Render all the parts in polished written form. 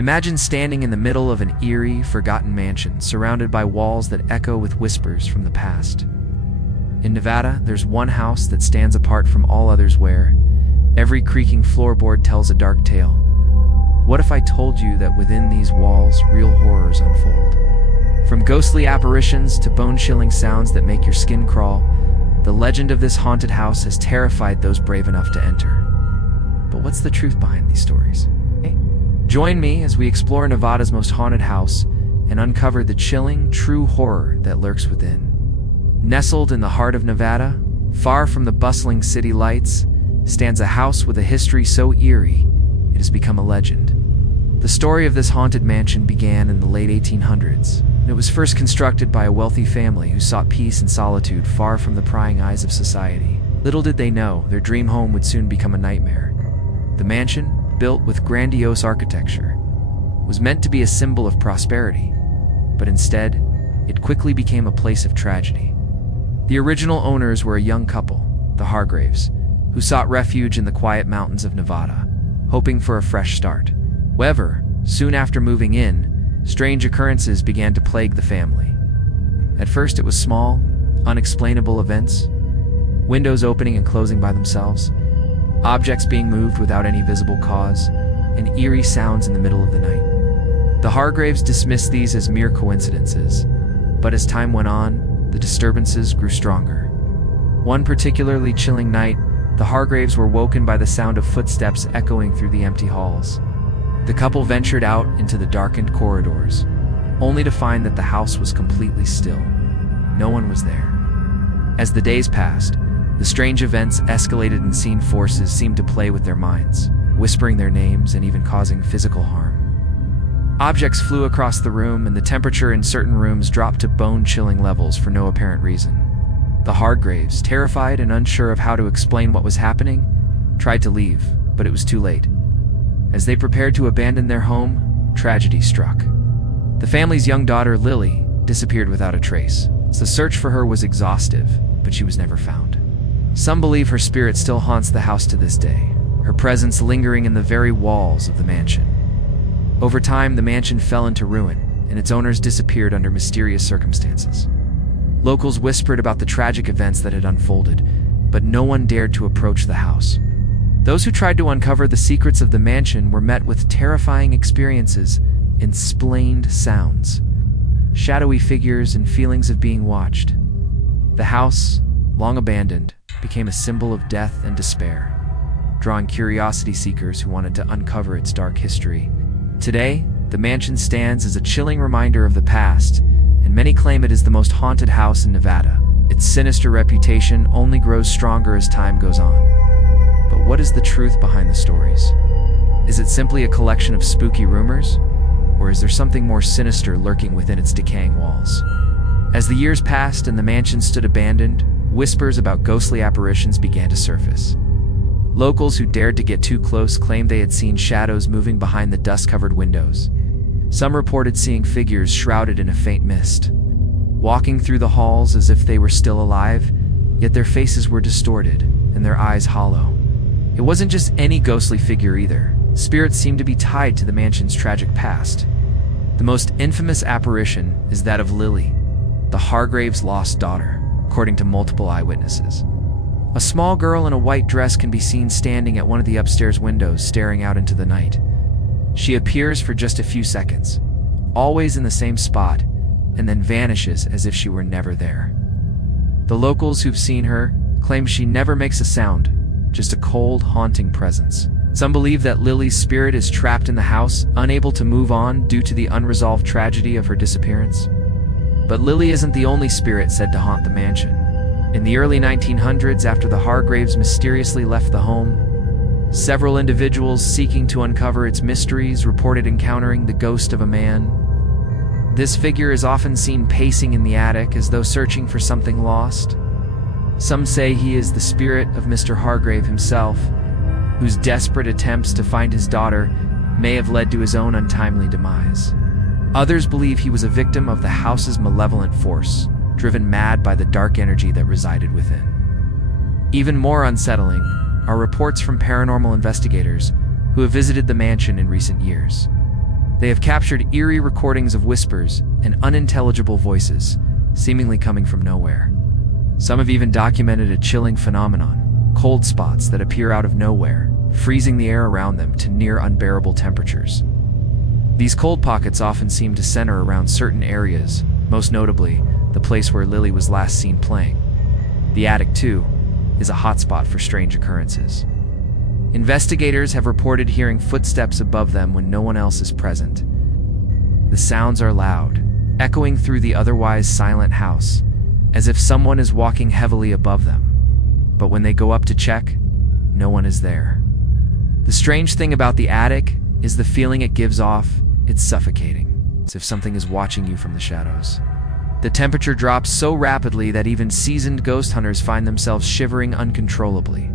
Imagine standing in the middle of an eerie, forgotten mansion, surrounded by walls that echo with whispers from the past. In Nevada, there's one house that stands apart from all others where every creaking floorboard tells a dark tale. What if I told you that within these walls, real horrors unfold? From ghostly apparitions to bone-chilling sounds that make your skin crawl, the legend of this haunted house has terrified those brave enough to enter. But what's the truth behind these stories? Join me as we explore Nevada's most haunted house and uncover the chilling, true horror that lurks within. Nestled in the heart of Nevada, far from the bustling city lights, stands a house with a history so eerie, it has become a legend. The story of this haunted mansion began in the late 1800s, and it was first constructed by a wealthy family who sought peace and solitude far from the prying eyes of society. Little did they know, their dream home would soon become a nightmare. The mansion, built with grandiose architecture, was meant to be a symbol of prosperity, but instead, it quickly became a place of tragedy. The original owners were a young couple, the Hargraves, who sought refuge in the quiet mountains of Nevada, hoping for a fresh start. However, soon after moving in, strange occurrences began to plague the family. At first it was small, unexplainable events, windows opening and closing by themselves, objects being moved without any visible cause, and eerie sounds in the middle of the night. The Hargraves dismissed these as mere coincidences, but as time went on, the disturbances grew stronger. One particularly chilling night, the Hargraves were woken by the sound of footsteps echoing through the empty halls. The couple ventured out into the darkened corridors, only to find that the house was completely still. No one was there. As the days passed, the strange events escalated and unseen forces seemed to play with their minds, whispering their names and even causing physical harm. Objects flew across the room, and the temperature in certain rooms dropped to bone-chilling levels for no apparent reason. The Hargraves, terrified and unsure of how to explain what was happening, tried to leave, but it was too late. As they prepared to abandon their home, tragedy struck. The family's young daughter, Lily, disappeared without a trace. The search for her was exhaustive, but she was never found. Some believe her spirit still haunts the house to this day, her presence lingering in the very walls of the mansion. Over time, the mansion fell into ruin, and its owners disappeared under mysterious circumstances. Locals whispered about the tragic events that had unfolded, but no one dared to approach the house. Those who tried to uncover the secrets of the mansion were met with terrifying experiences and explained sounds, shadowy figures, and feelings of being watched. The house, long abandoned, became a symbol of death and despair, drawing curiosity seekers who wanted to uncover its dark history. Today, the mansion stands as a chilling reminder of the past, and many claim it is the most haunted house in Nevada. Its sinister reputation only grows stronger as time goes on. But what is the truth behind the stories? Is it simply a collection of spooky rumors, or is there something more sinister lurking within its decaying walls? As the years passed and the mansion stood abandoned, whispers about ghostly apparitions began to surface. Locals who dared to get too close claimed they had seen shadows moving behind the dust-covered windows. Some reported seeing figures shrouded in a faint mist, walking through the halls as if they were still alive, yet their faces were distorted and their eyes hollow. It wasn't just any ghostly figure either. Spirits seemed to be tied to the mansion's tragic past. The most infamous apparition is that of Lily, the Hargraves' lost daughter, according to multiple eyewitnesses. A small girl in a white dress can be seen standing at one of the upstairs windows, staring out into the night. She appears for just a few seconds, always in the same spot, and then vanishes as if she were never there. The locals who've seen her claim she never makes a sound, just a cold, haunting presence. Some believe that Lily's spirit is trapped in the house, unable to move on due to the unresolved tragedy of her disappearance. But Lily isn't the only spirit said to haunt the mansion. In the early 1900s, after the Hargraves mysteriously left the home, several individuals seeking to uncover its mysteries reported encountering the ghost of a man. This figure is often seen pacing in the attic as though searching for something lost. Some say he is the spirit of Mr. Hargrave himself, whose desperate attempts to find his daughter may have led to his own untimely demise. Others believe he was a victim of the house's malevolent force, driven mad by the dark energy that resided within. Even more unsettling are reports from paranormal investigators who have visited the mansion in recent years. They have captured eerie recordings of whispers and unintelligible voices, seemingly coming from nowhere. Some have even documented a chilling phenomenon, cold spots that appear out of nowhere, freezing the air around them to near unbearable temperatures. These cold pockets often seem to center around certain areas, most notably the place where Lily was last seen playing. The attic, too, is a hotspot for strange occurrences. Investigators have reported hearing footsteps above them when no one else is present. The sounds are loud, echoing through the otherwise silent house, as if someone is walking heavily above them. But when they go up to check, no one is there. The strange thing about the attic is the feeling it gives off. It's suffocating, as if something is watching you from the shadows. The temperature drops so rapidly that even seasoned ghost hunters find themselves shivering uncontrollably.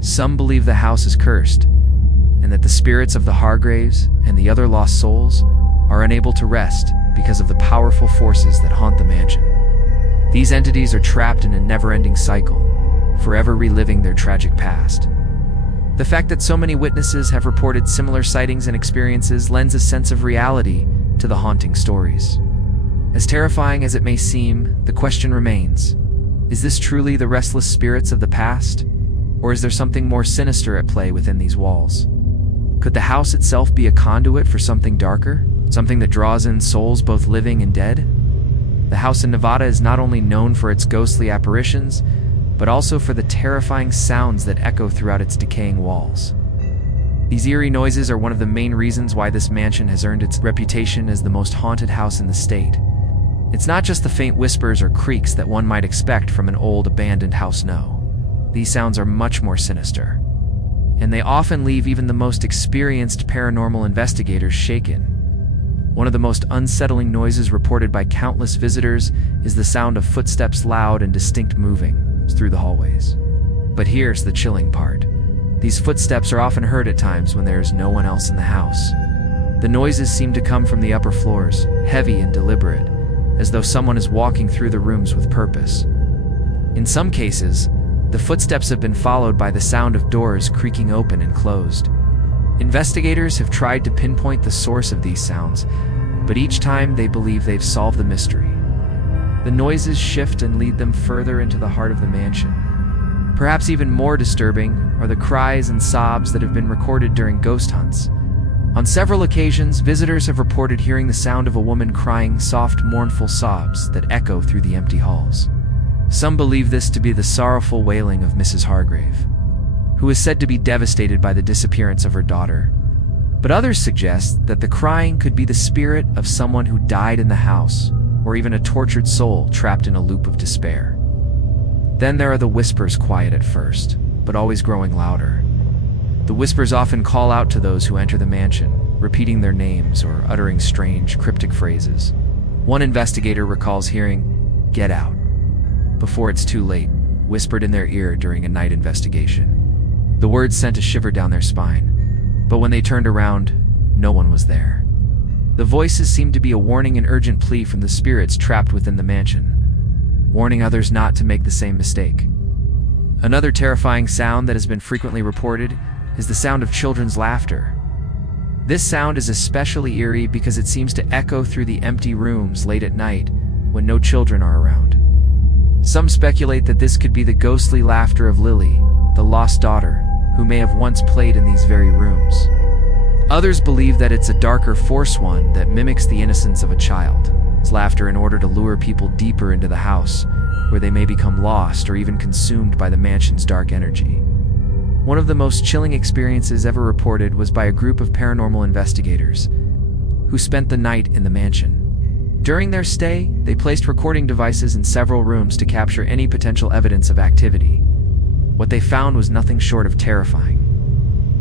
Some believe the house is cursed, and that the spirits of the Hargraves and the other lost souls are unable to rest because of the powerful forces that haunt the mansion. These entities are trapped in a never-ending cycle, forever reliving their tragic past. The fact that so many witnesses have reported similar sightings and experiences lends a sense of reality to the haunting stories. As terrifying as it may seem, the question remains: is this truly the restless spirits of the past? Or is there something more sinister at play within these walls? Could the house itself be a conduit for something darker? Something that draws in souls both living and dead? The house in Nevada is not only known for its ghostly apparitions, but also for the terrifying sounds that echo throughout its decaying walls. These eerie noises are one of the main reasons why this mansion has earned its reputation as the most haunted house in the state. It's not just the faint whispers or creaks that one might expect from an old abandoned house, no. These sounds are much more sinister, and they often leave even the most experienced paranormal investigators shaken. One of the most unsettling noises reported by countless visitors is the sound of footsteps, loud and distinct, moving through the hallways. But here's the chilling part. These footsteps are often heard at times when there is no one else in the house. The noises seem to come from the upper floors, heavy and deliberate, as though someone is walking through the rooms with purpose. In some cases, the footsteps have been followed by the sound of doors creaking open and closed. Investigators have tried to pinpoint the source of these sounds, but each time they believe they've solved the mystery. The noises shift and lead them further into the heart of the mansion. Perhaps even more disturbing are the cries and sobs that have been recorded during ghost hunts. On several occasions, visitors have reported hearing the sound of a woman crying soft, mournful sobs that echo through the empty halls. Some believe this to be the sorrowful wailing of Mrs. Hargrave, who is said to be devastated by the disappearance of her daughter. But others suggest that the crying could be the spirit of someone who died in the house, or even a tortured soul trapped in a loop of despair. Then there are the whispers, quiet at first, but always growing louder. The whispers often call out to those who enter the mansion, repeating their names or uttering strange, cryptic phrases. One investigator recalls hearing, "Get out," before it's too late, whispered in their ear during a night investigation. The words sent a shiver down their spine, but when they turned around, no one was there. The voices seemed to be a warning and urgent plea from the spirits trapped within the mansion, warning others not to make the same mistake. Another terrifying sound that has been frequently reported is the sound of children's laughter. This sound is especially eerie because it seems to echo through the empty rooms late at night when no children are around. Some speculate that this could be the ghostly laughter of Lily, the lost daughter, who may have once played in these very rooms. Others believe that it's a darker force, one that mimics the innocence of a child. It's laughter in order to lure people deeper into the house, where they may become lost or even consumed by the mansion's dark energy. One of the most chilling experiences ever reported was by a group of paranormal investigators who spent the night in the mansion. During their stay, they placed recording devices in several rooms to capture any potential evidence of activity. What they found was nothing short of terrifying.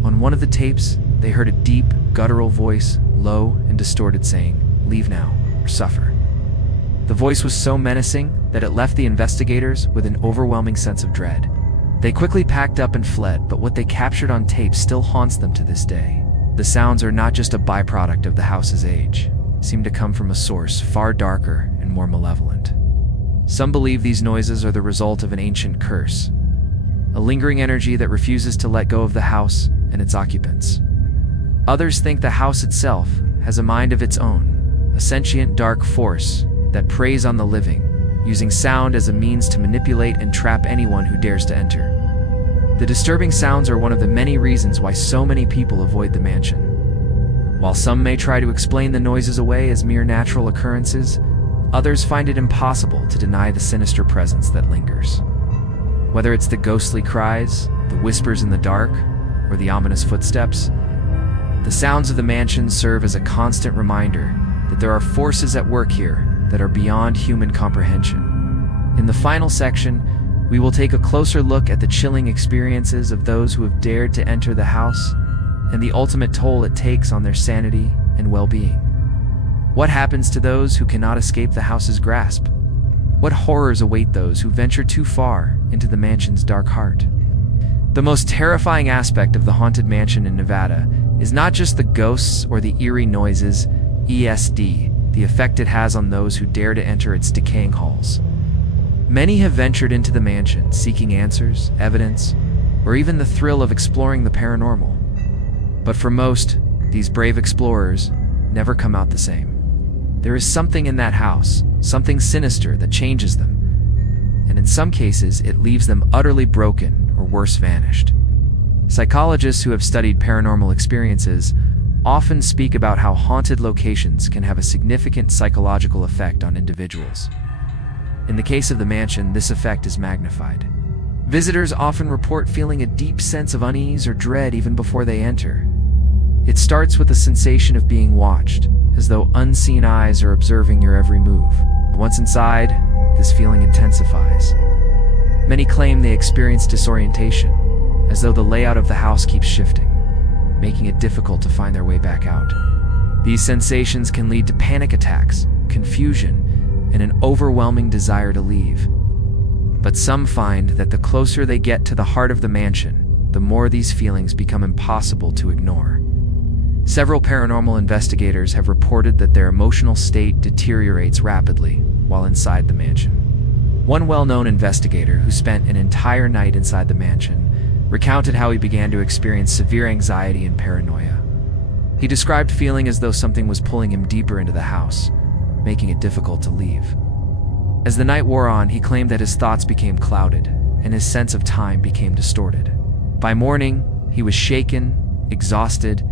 On one of the tapes, they heard a deep, guttural voice, low and distorted, saying, "Leave now, or suffer." The voice was so menacing that it left the investigators with an overwhelming sense of dread. They quickly packed up and fled, but what they captured on tape still haunts them to this day. The sounds are not just a byproduct of the house's age. Seem to come from a source far darker and more malevolent. Some believe these noises are the result of an ancient curse, a lingering energy that refuses to let go of the house and its occupants. Others think the house itself has a mind of its own, a sentient dark force that preys on the living, using sound as a means to manipulate and trap anyone who dares to enter. The disturbing sounds are one of the many reasons why so many people avoid the mansion. While some may try to explain the noises away as mere natural occurrences, others find it impossible to deny the sinister presence that lingers. Whether it's the ghostly cries, the whispers in the dark, or the ominous footsteps, the sounds of the mansion serve as a constant reminder that there are forces at work here that are beyond human comprehension. In the final section, we will take a closer look at the chilling experiences of those who have dared to enter the house and the ultimate toll it takes on their sanity and well-being. What happens to those who cannot escape the house's grasp? What horrors await those who venture too far into the mansion's dark heart? The most terrifying aspect of the haunted mansion in Nevada is not just the ghosts or the eerie noises, ESD, the effect it has on those who dare to enter its decaying halls. Many have ventured into the mansion seeking answers, evidence, or even the thrill of exploring the paranormal. But for most, these brave explorers never come out the same. There is something in that house, something sinister that changes them, and in some cases it leaves them utterly broken or worse, vanished. Psychologists who have studied paranormal experiences often speak about how haunted locations can have a significant psychological effect on individuals. In the case of the mansion, this effect is magnified. Visitors often report feeling a deep sense of unease or dread even before they enter. It starts with a sensation of being watched, as though unseen eyes are observing your every move. Once inside, this feeling intensifies. Many claim they experience disorientation, as though the layout of the house keeps shifting, making it difficult to find their way back out. These sensations can lead to panic attacks, confusion, and an overwhelming desire to leave. But some find that the closer they get to the heart of the mansion, the more these feelings become impossible to ignore. Several paranormal investigators have reported that their emotional state deteriorates rapidly while inside the mansion. One well-known investigator who spent an entire night inside the mansion recounted how he began to experience severe anxiety and paranoia. He described feeling as though something was pulling him deeper into the house, making it difficult to leave. As the night wore on, he claimed that his thoughts became clouded and his sense of time became distorted. By morning, he was shaken, exhausted,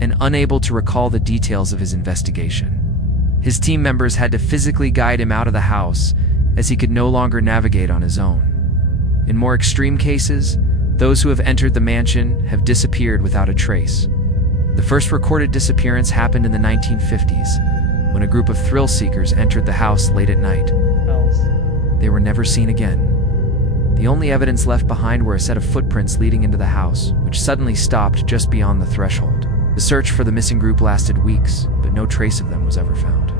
and unable to recall the details of his investigation. His team members had to physically guide him out of the house as he could no longer navigate on his own. In more extreme cases, those who have entered the mansion have disappeared without a trace. The first recorded disappearance happened in the 1950s, when a group of thrill seekers entered the house late at night. They were never seen again. The only evidence left behind were a set of footprints leading into the house, which suddenly stopped just beyond the threshold. The search for the missing group lasted weeks, but no trace of them was ever found.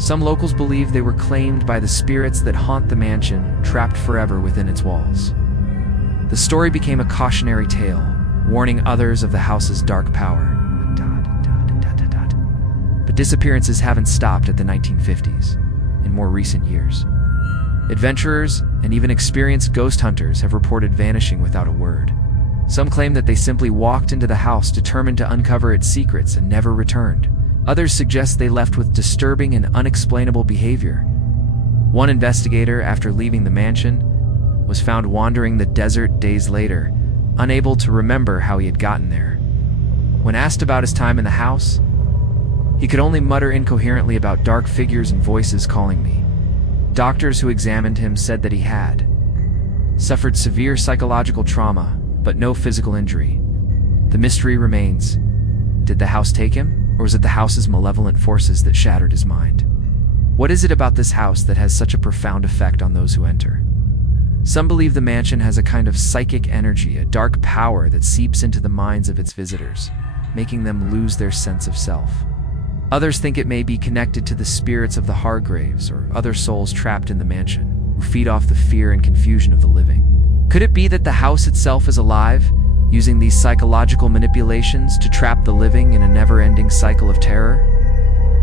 Some locals believe they were claimed by the spirits that haunt the mansion, trapped forever within its walls. The story became a cautionary tale, warning others of the house's dark power. But disappearances haven't stopped at the 1950s. In more recent years, adventurers and even experienced ghost hunters have reported vanishing without a word. Some claim that they simply walked into the house determined to uncover its secrets and never returned. Others suggest they left with disturbing and unexplainable behavior. One investigator, after leaving the mansion, was found wandering the desert days later, unable to remember how he had gotten there. When asked about his time in the house, he could only mutter incoherently about dark figures and voices calling me. Doctors who examined him said that he had suffered severe psychological trauma, but no physical injury. The mystery remains. Did the house take him, or was it the house's malevolent forces that shattered his mind? What is it about this house that has such a profound effect on those who enter? Some believe the mansion has a kind of psychic energy, a dark power that seeps into the minds of its visitors, making them lose their sense of self. Others think it may be connected to the spirits of the Hargraves or other souls trapped in the mansion, who feed off the fear and confusion of the living. Could it be that the house itself is alive, using these psychological manipulations to trap the living in a never-ending cycle of terror?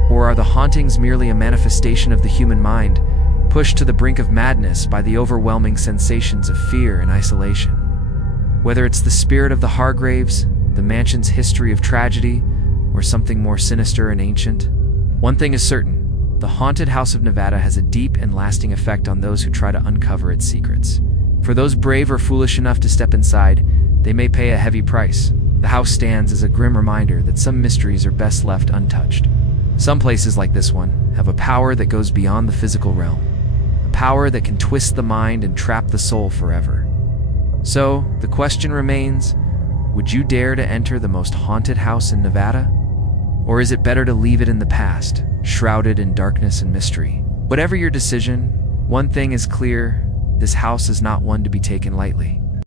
Or are the hauntings merely a manifestation of the human mind, pushed to the brink of madness by the overwhelming sensations of fear and isolation? Whether it's the spirit of the Hargraves, the mansion's history of tragedy, or something more sinister and ancient? One thing is certain: the haunted house of Nevada has a deep and lasting effect on those who try to uncover its secrets. For those brave or foolish enough to step inside, they may pay a heavy price. The house stands as a grim reminder that some mysteries are best left untouched. Some places, like this one, have a power that goes beyond the physical realm. A power that can twist the mind and trap the soul forever. So, the question remains, would you dare to enter the most haunted house in Nevada? Or is it better to leave it in the past, shrouded in darkness and mystery? Whatever your decision, one thing is clear: this house is not one to be taken lightly.